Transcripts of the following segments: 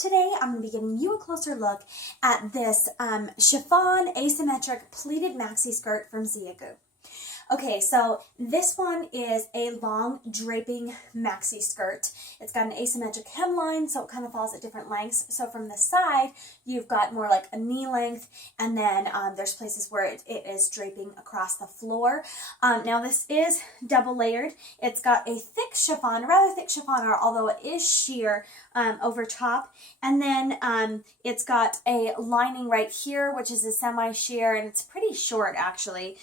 Today I'm going to be giving you a closer look at this chiffon asymmetric pleated maxi skirt from Zeagoo. Okay, so this one is a long draping maxi skirt. It's got an asymmetric hemline, so it kind of falls at different lengths. So from the side, you've got more like a knee length, and then there's places where it is draping across the floor. Now this is double layered. It's got a thick chiffon, rather thick chiffon, although it is sheer over top. And then it's got a lining right here, which is a semi-sheer, and it's pretty short actually.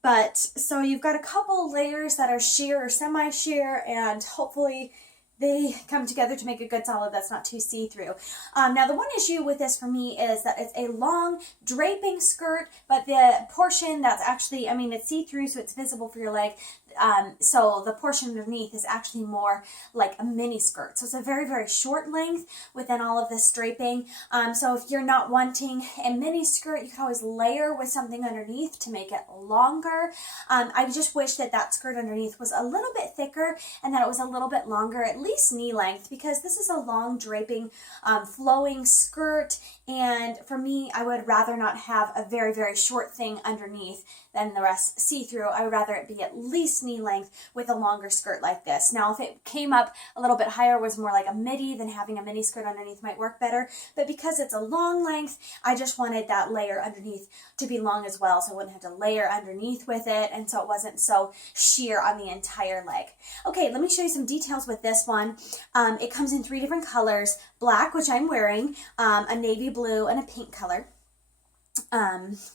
But so you've got a couple layers that are sheer or semi-sheer, and hopefully they come together to make a good solid that's not too see-through. Now the one issue with this for me is that it's a long draping skirt, but the portion that's actually, I mean, it's see-through, so it's visible for your leg. So the portion underneath is actually more like a mini skirt. So it's a very, very short length within all of this draping. So if you're not wanting a mini skirt, you can always layer with something underneath to make it longer. I just wish that that skirt underneath was a little bit thicker and that it was a little bit longer, at least knee length, because this is a long draping, flowing skirt. And for me, I would rather not have a very, very short thing underneath than the rest see-through. I would rather it be at least knee length with a longer skirt like this. Now, if it came up a little bit higher, was more like a midi, then having a mini skirt underneath might work better. But because it's a long length, I just wanted that layer underneath to be long as well, so I wouldn't have to layer underneath with it, and so it wasn't so sheer on the entire leg. Okay, let me show you some details with this one. It comes in 3 different colors: black, which I'm wearing, a navy blue, and a pink color.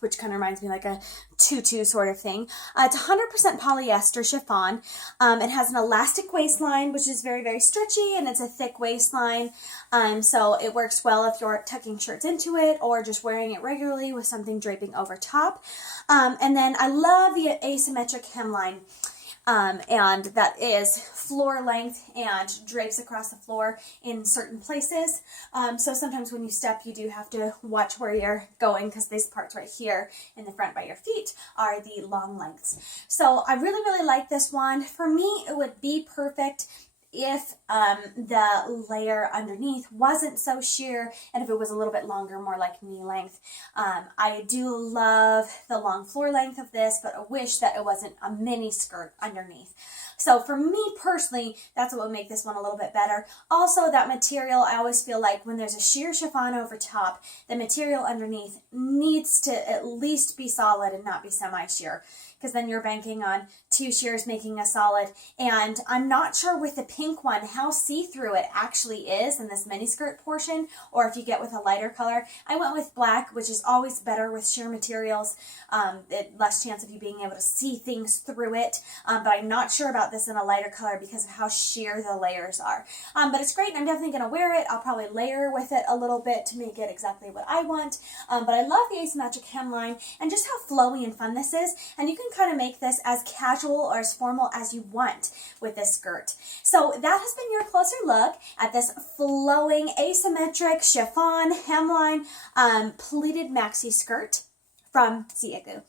Which kind of reminds me like a tutu sort of thing. It's 100% polyester chiffon. It has an elastic waistline, which is very, very stretchy, and it's a thick waistline. So it works well if you're tucking shirts into it or just wearing it regularly with something draping over top. And then I love the asymmetric hemline. And that is floor length and drapes across the floor in certain places. So sometimes when you step, you do have to watch where you're going, because these parts right here in the front by your feet are the long lengths. So I really, really like this one. For me, it would be perfect if the layer underneath wasn't so sheer, and if it was a little bit longer, more like knee length. I do love the long floor length of this, but I wish that it wasn't a mini skirt underneath. So for me personally, that's what would make this one a little bit better. Also, that material, I always feel like when there's a sheer chiffon over top, the material underneath needs to at least be solid and not be semi-sheer, because then you're banking on 2 shears making a solid. And I'm not sure with the pink one how see-through it actually is in this miniskirt portion, or if you get with a lighter color. I went with black, which is always better with sheer materials. Less chance of you being able to see things through it. But I'm not sure about this in a lighter color because of how sheer the layers are. But it's great, and I'm definitely going to wear it. I'll probably layer with it a little bit to make it exactly what I want. But I love the asymmetric hemline and just how flowy and fun this is. And you can kind of make this as casual or as formal as you want with this skirt. So that has been your closer look at this flowing asymmetric chiffon hemline pleated maxi skirt from Zeagoo.